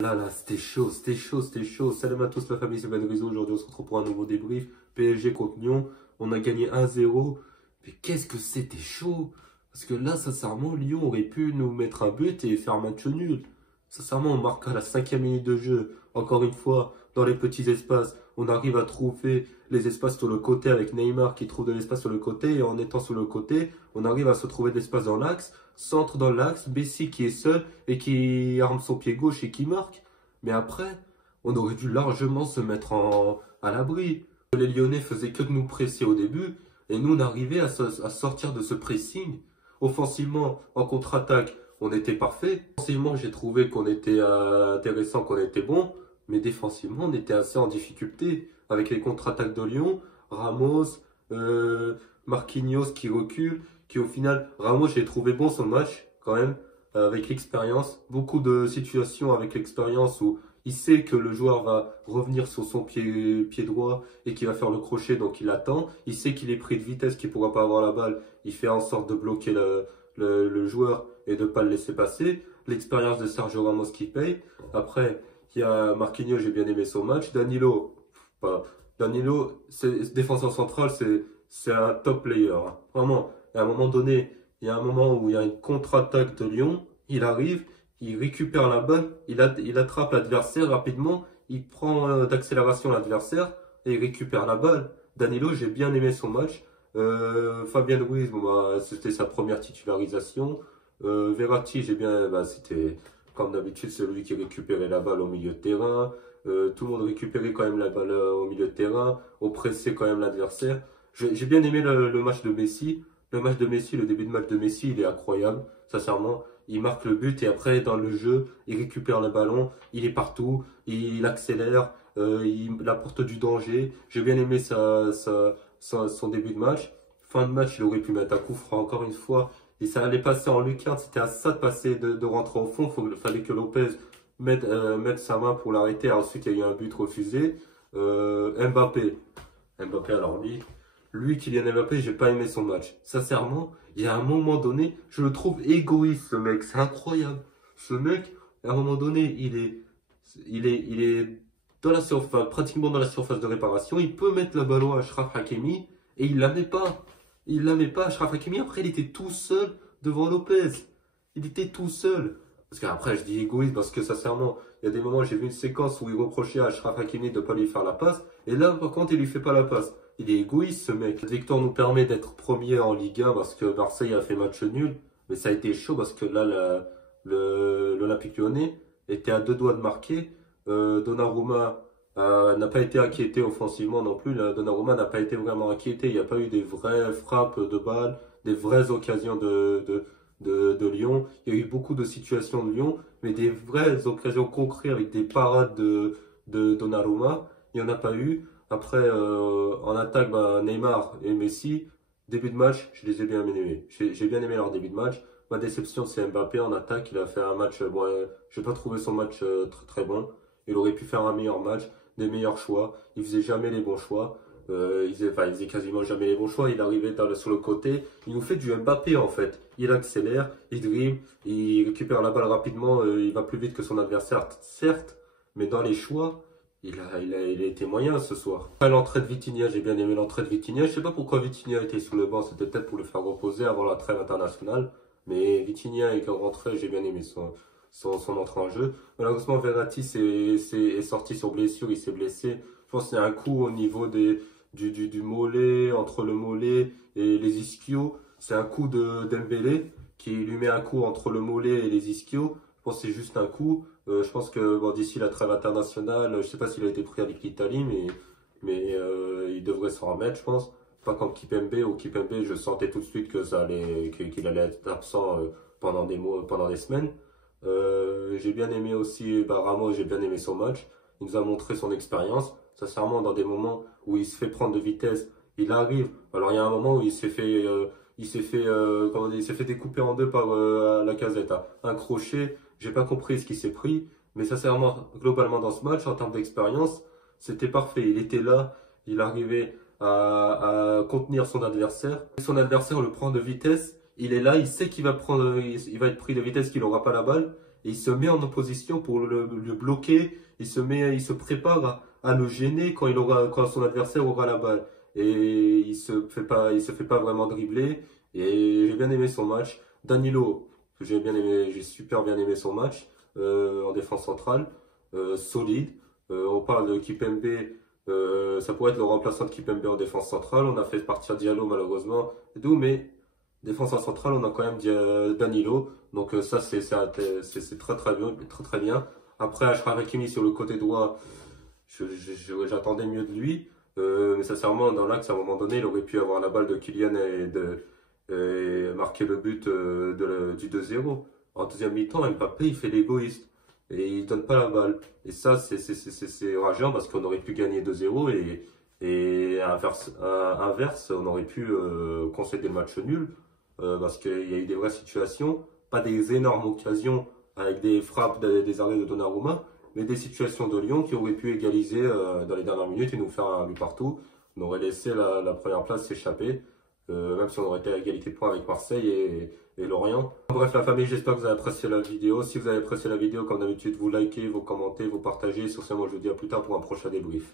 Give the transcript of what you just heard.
Là, c'était chaud, c'était chaud, c'était chaud. Salut à tous la famille, c'est Ben Rizzo. Aujourd'hui, on se retrouve pour un nouveau débrief. PSG contre Lyon. On a gagné 1-0. Mais qu'est-ce que c'était chaud! Parce que là, sincèrement, Lyon aurait pu nous mettre un but et faire match nul. Sincèrement, on marque à la 5e minute de jeu. Encore une fois, dans les petits espaces, on arrive à trouver les espaces sur le côté avec Neymar qui trouve de l'espace sur le côté. Et en étant sur le côté, on arrive à se trouver de l'espace dans l'axe. Centre dans l'axe, Messi qui est seul et qui arme son pied gauche et qui marque. Mais après, on aurait dû largement se mettre à l'abri. Les Lyonnais faisaient que de nous presser au début et nous on arrivait à sortir de ce pressing. Offensivement, en contre-attaque, on était parfait. Offensivement, j'ai trouvé qu'on était intéressant, qu'on était bon. Mais défensivement, on était assez en difficulté avec les contre-attaques de Lyon. Ramos, Marquinhos qui recule, qui au final, Ramos, j'ai trouvé bon son match quand même, avec l'expérience. Beaucoup de situations avec l'expérience où il sait que le joueur va revenir sur son pied droit et qu'il va faire le crochet, donc il attend. Il sait qu'il est pris de vitesse, qu'il ne pourra pas avoir la balle. Il fait en sorte de bloquer le joueur et de ne pas le laisser passer. L'expérience de Sergio Ramos qui paye. Après, il y a Marquinhos, j'ai bien aimé son match. Danilo, défenseur central, c'est un top player, hein. Vraiment, à un moment donné, il y a un moment où il y a une contre-attaque de Lyon. Il arrive, il récupère la balle, il attrape l'adversaire rapidement, il prend d'accélération l'adversaire et il récupère la balle. Danilo, j'ai bien aimé son match. Fabien Ruiz, bon, bah, c'était sa première titularisation. Verratti, c'était comme d'habitude celui qui récupérait la balle au milieu de terrain. Tout le monde récupérait quand même la balle au milieu de terrain, oppressait quand même l'adversaire. J'ai bien aimé le match de Messi. Le début de match de Messi, il est incroyable, sincèrement. Il marque le but et après, dans le jeu, il récupère le ballon, il est partout, il accélère, il apporte du danger. J'ai bien aimé son début de match. Fin de match, il aurait pu mettre un coup franc encore une fois. Et ça allait passer en lucarne, c'était à ça de passer, de rentrer au fond. Il fallait que Lopez mette sa main pour l'arrêter. Ensuite, il y a eu un but refusé. Mbappé, alors lui, Kylian Mbappé, j'ai pas aimé son match. Sincèrement, il y a un moment donné, je le trouve égoïste, ce mec. C'est incroyable. Ce mec, à un moment donné, il est dans la surface, pratiquement dans la surface de réparation. Il peut mettre le ballon à Achraf Hakimi et il la met pas. Il la met pas, Achraf Hakimi. Après, il était tout seul devant Lopez. Il était tout seul. Parce qu'après, je dis égoïste parce que sincèrement, il y a des moments, j'ai vu une séquence où il reprochait à Achraf Hakimi de ne pas lui faire la passe. Et là, par contre, il lui fait pas la passe. Il est égoïste, ce mec. Cette victoire nous permet d'être premier en Ligue 1 parce que Marseille a fait match nul. Mais ça a été chaud parce que là, l'Olympique Lyonnais était à 2 doigts de marquer. Donnarumma n'a pas été inquiété offensivement non plus. Donnarumma n'a pas été vraiment inquiété. Il n'y a pas eu des vraies frappes de balles, des vraies occasions de Lyon. Il y a eu beaucoup de situations de Lyon, mais des vraies occasions concrètes avec des parades de Donnarumma, il n'y en a pas eu. Après, en attaque, Neymar et Messi, début de match, je les ai bien aimés. J'ai bien aimé leur début de match. Ma déception, c'est Mbappé en attaque. Il a fait un match, bon, je n'ai pas trouvé son match très très bon. Il aurait pu faire un meilleur match, des meilleurs choix. Il faisait jamais les bons choix. Il faisait quasiment jamais les bons choix. Il arrivait sur le côté. Il nous fait du Mbappé en fait. Il accélère, il dribble, il récupère la balle rapidement. Il va plus vite que son adversaire, certes, mais dans les choix, il a été moyen ce soir. L'entrée de Vitinha, j'ai bien aimé l'entrée de Vitinha. Je sais pas pourquoi Vitinha était sur le banc. C'était peut-être pour le faire reposer avant la trêve internationale. Mais Vitinha est rentré, j'ai bien aimé son entrée en jeu. Malheureusement, Verratti est sorti sur blessure, il s'est blessé. Je pense qu'il y a un coup au niveau du mollet, entre le mollet et les ischios. C'est un coup de Dembélé qui lui met un coup entre le mollet et les ischios. Je pense que c'est juste un coup. Je pense que bon, d'ici la trêve internationale, je ne sais pas s'il a été pris avec l'Italie, mais il devrait s'en remettre, je pense. Pas comme Kipembe. Au Kipembe, je sentais tout de suite que qu'il allait être absent pendant des mois, pendant des semaines. J'ai bien aimé aussi Ramos, j'ai bien aimé son match. Il nous a montré son expérience. Sincèrement, dans des moments où il se fait prendre de vitesse, il arrive. Alors il y a un moment où il s'est fait découper en deux par Lacazette. Un crochet, j'ai pas compris ce qui s'est pris. Mais sincèrement, globalement dans ce match, en termes d'expérience, c'était parfait. Il était là, il arrivait à contenir son adversaire. Son adversaire le prend de vitesse. Il est là, il sait qu'il va être pris de vitesse, qu'il n'aura pas la balle. et il se met en opposition pour le bloquer. Il se prépare à le gêner quand son adversaire aura la balle. Et il se fait pas vraiment dribbler. Et j'ai bien aimé son match. Danilo, j'ai super bien aimé son match en défense centrale, solide. On parle de Kipembe, ça pourrait être le remplaçant de Kipembe en défense centrale. On a fait partir Diallo malheureusement, mais défense en centrale, on a quand même Danilo. Donc ça c'est très bien, très très bien. Après Achraf Hakimi sur le côté droit, j'attendais mieux de lui. Mais sincèrement, dans l'axe, à un moment donné, il aurait pu avoir la balle de Kylian et marquer le but du 2-0. En deuxième mi-temps, Mbappé, il fait l'égoïste. Et il donne pas la balle. Et ça, c'est rageant parce qu'on aurait pu gagner 2-0 et inverse, on aurait pu concéder le match nul parce qu'il y a eu des vraies situations, pas des énormes occasions avec des frappes, des arrêts de Donnarumma, mais des situations de Lyon qui auraient pu égaliser dans les dernières minutes et nous faire un but partout. On aurait laissé la première place s'échapper, même si on aurait été à égalité de points avec Marseille et Lorient. Bref la famille, j'espère que vous avez apprécié la vidéo. Si vous avez apprécié la vidéo, comme d'habitude, vous likez, vous commentez, vous partagez. Sur ce, moi je vous dis à plus tard pour un prochain débrief.